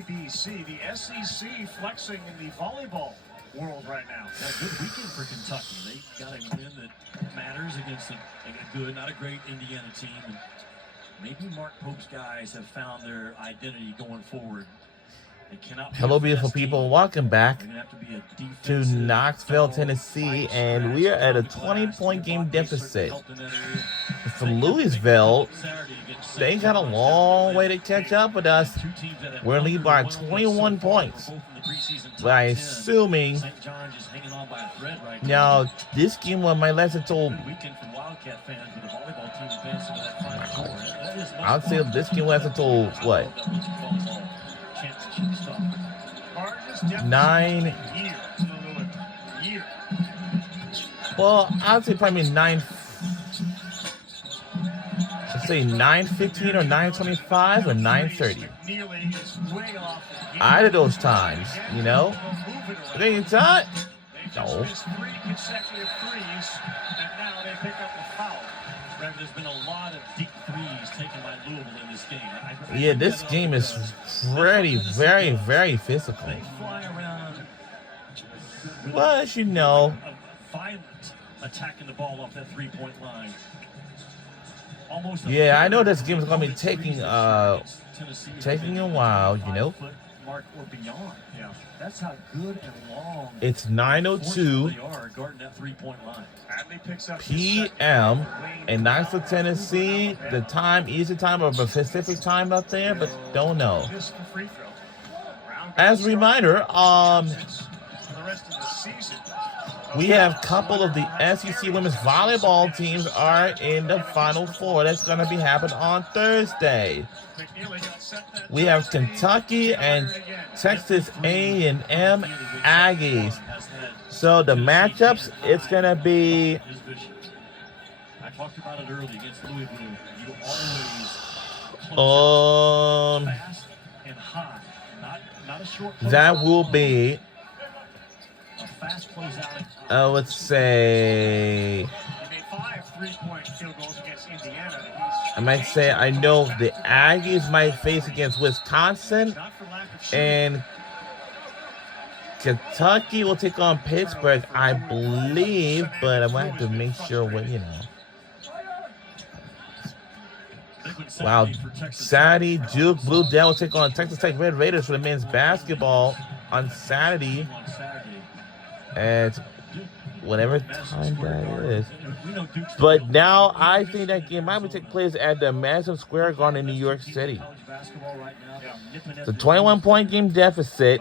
ABC, the SEC flexing in the volleyball world right now. A good weekend for Kentucky. They got a win that matters against a good, not a great Indiana team. And maybe Mark Pope's guys have found their identity going forward. Hello, beautiful people. Welcome back to Knoxville, Tennessee. And we are at a 20-point game deficit. From Louisville, they got a long way to catch up with us. We're in lead by 21 points. By assuming now this game might last until I'll say this game lasts until what? 9. Well, I'd say probably 9. Let's say 9:15 or 9:25 or 9:30. Either of those times, you know. They ain't that. No. There's been a lot of deep threes taken by Louisville in this game. Yeah, this game is very, very physical. They fly around. Well, as you know, Violent attacking the ball off that three-point line. Yeah, I know this game is going to be taking a while, you know. Mark or beyond. Yeah, that's how good and long. It's 9:02 p.m. in Knoxville, Tennessee. The time, Eastern time or Pacific time up there, but don't know. As a reminder, we have a couple of the SEC women's volleyball teams are in the Final Four. That's going to be happening on Thursday. We have Kentucky and Texas A&M Aggies. So the matchups, it's going to be... I talked about it early against Louisville. You always fast and high. Not a short that will be... fast closeout. Let's say... I might say I know the Aggies might face against Wisconsin, and Kentucky will take on Pittsburgh, I believe, but I might have to make sure what, you know. Wow, Saturday, Duke Blue Devils take on Texas Tech Red Raiders for the men's basketball on Saturday at whatever time that is. But now I think that game might take place at the Madison Square Garden in New York City. It's a 21-point game deficit.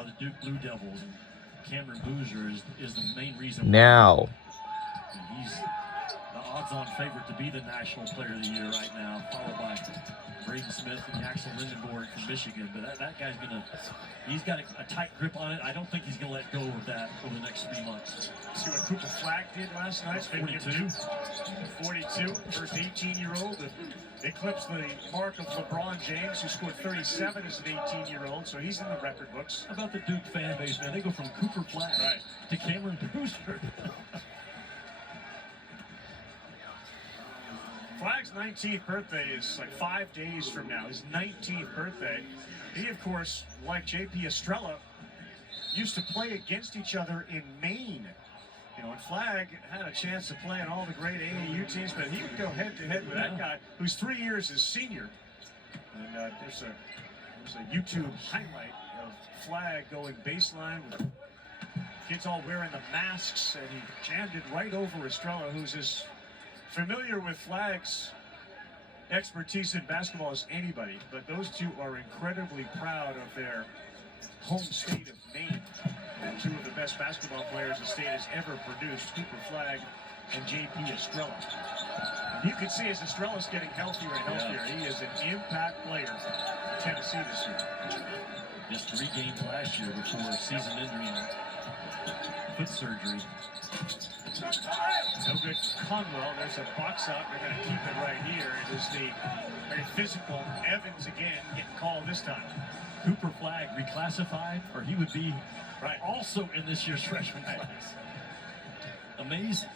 Now, he's the odds-on favorite to be the National Player of the Year right now, followed by Braden Smith and Axel Lindenborg from Michigan. But that guy's he's got a tight grip on it. I don't think he's going to let go of that over the next 3 months. See what Cooper Flagg did last night? 42. 42. First 18-year-old that eclipsed the mark of LeBron James, who scored 37 as an 18-year-old. So he's in the record books. How about the Duke fan base, man? They go from Cooper Flagg to Cameron Boozer. Flagg's 19th birthday is like 5 days from now. His 19th birthday. He, of course, like J.P. Estrella, used to play against each other in Maine. You know, and Flagg had a chance to play on all the great AAU teams, but he would go head-to-head with that guy who's 3 years his senior. And there's a YouTube highlight of Flagg going baseline with kids all wearing the masks, and he jammed it right over Estrella, who's as familiar with Flagg's expertise in basketball as anybody. But those two are incredibly proud of their home state of Maine. And two of the best basketball players the state has ever produced, Cooper Flagg and J.P. Estrella. And you can see as Estrella's getting healthier and healthier, he is an impact player for Tennessee this year. Just 3 games last year before season-ending foot surgery. No good. Conwell, there's a box out. They're going to keep it right here. It is the very physical Evans again getting called this time. Cooper Flagg reclassified, or he would be also in this year's freshman class. Amazing.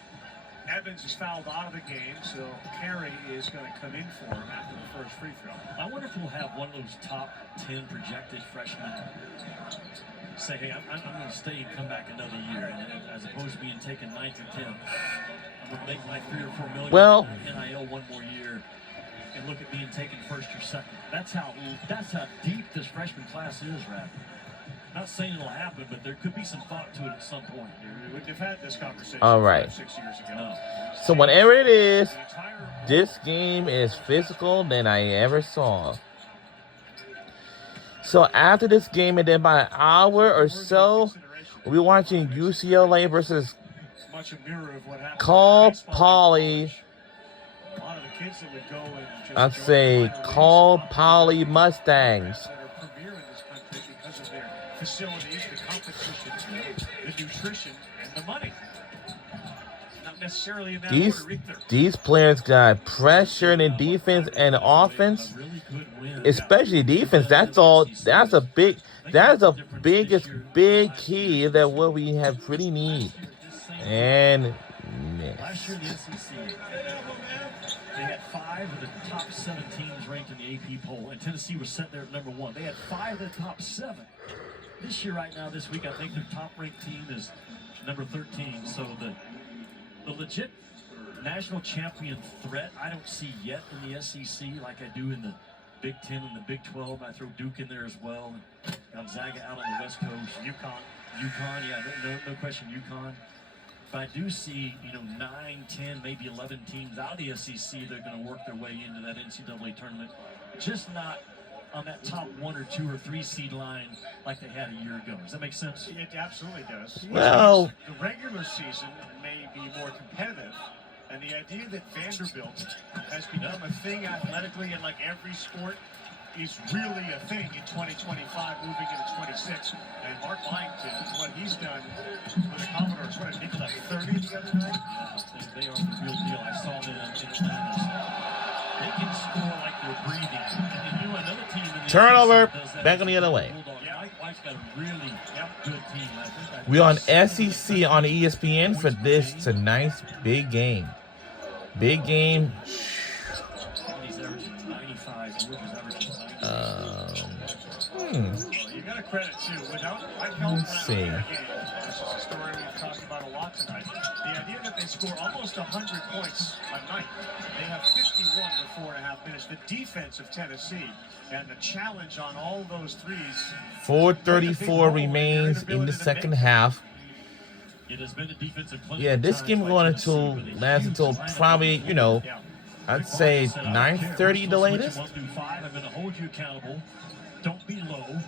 Evans is fouled out of the game, so Carey is going to come in for him after the first free throw. I wonder if we'll have one of those top 10 projected freshmen say, hey, I'm going to stay and come back another year, and as opposed to being taken 9th or 10th, I'm going to make my $3 or $4 million Well, NIL one more year, and look at being taken first or second. That's how deep this freshman class is, Raph. Not saying it'll happen, but there could be some thought to it at some point. We wouldn't have had this conversation all right. 5-6 years ago. No. So whatever it is, The entire this game is physical than I ever saw. So after this game, and then by an hour or so, we'll be watching UCLA versus much a mirror of what happened Cal in baseball Poly. college. A lot of the kids that would go and just I'd join say the minor leagues Cal are Poly Mustangs. that are premier in this country because of their facilities, the competition, the nutrition, and the money. Not necessarily in that order either. These players got pressure in defense and offense, especially defense. That's all. That's the biggest big key that what we have really need. And Last year in the SEC, they had 5 of the top 7 teams ranked in the AP poll, and Tennessee was set there at number 1. They had 5 of the top 7. This year, right now, this week, I think their top-ranked team is number 13. So the legit national champion threat, I don't see yet in the SEC like I do in the Big 10 and the Big 12. I throw Duke in there as well. Gonzaga out on the West Coast. UConn, yeah, no question, UConn. But I do see, 9, 10, maybe 11 teams out of the SEC that are going to work their way into that NCAA tournament. Just not on that top 1 or 2 or 3 seed line like they had a year ago. Does that make sense? It absolutely does. Well, The regular season may be more competitive, and the idea that Vanderbilt has become a thing athletically in like every sport is really a thing in 2025, moving into 26. And Mark Byington, what he's done with the Commodores, what did he do, like 30 the other night? Yeah, they are the real deal. I saw them in Atlanta. They can score like they're breathing. And another team in the turnover. SEC does that. Back on the other way. Mike White's got a really good team. I think We on SEC on ESPN for this tonight's big game. Big game. He's averaging 95. Georgia's averaging 90. You got to credit too. Without Mike Helton, Let's see. this is a story we've talked about a lot tonight. The idea that they score almost 100 points a night. They have 51 with 4.5 minutes. The defense of Tennessee and the challenge on all those threes. 4:34 remains in the second half. It has been a defensive clinic. Yeah, this game going to last until probably, I'd say 9:30 the latest. 1 through 5. I'm going to hold you accountable. Don't be low.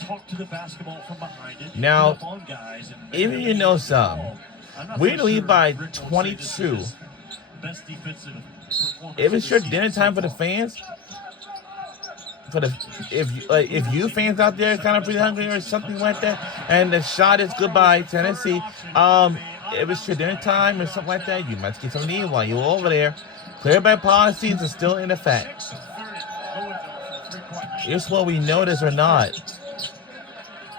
Talk to the basketball from behind it. Now, Get up on guys and if you know something, I'm not we so lead sure by Rick will say 22. this is his best defensive performance If it's of your the dinner season time so for the far. fans, if you fans out there kind of pretty hungry or something like that, and the shot is goodbye Tennessee, if it's your dinner time or something like that, you might get something to eat while you're over there. Clear back policies are still in effect. 6 of 30. Louisville for the 3-point line. Here's what we notice or not.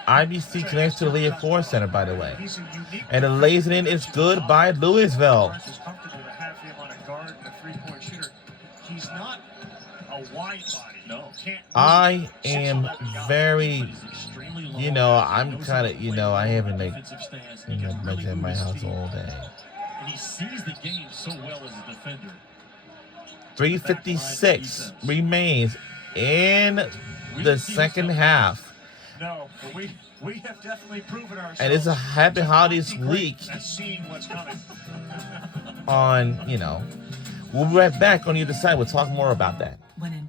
IBC connects to the Leah Core Center, by the way. He's a unique And the lays it in is good by Louisville. Lawrence is comfortable to have him on a guard and a three-point shooter. He's not a wide body. No. Can't move. I am 6'11" guy. very, But he's extremely long. I'm kind of, I haven't like Defensive stance. He can been really in my move his house feet. all day. And he sees the game so well as a defender. 3:56 remains in the second half. No, but we have definitely proven ourselves. And it's a happy holidays week at seeing what's coming. on, we'll be right back on the other side. We'll talk more about that. When in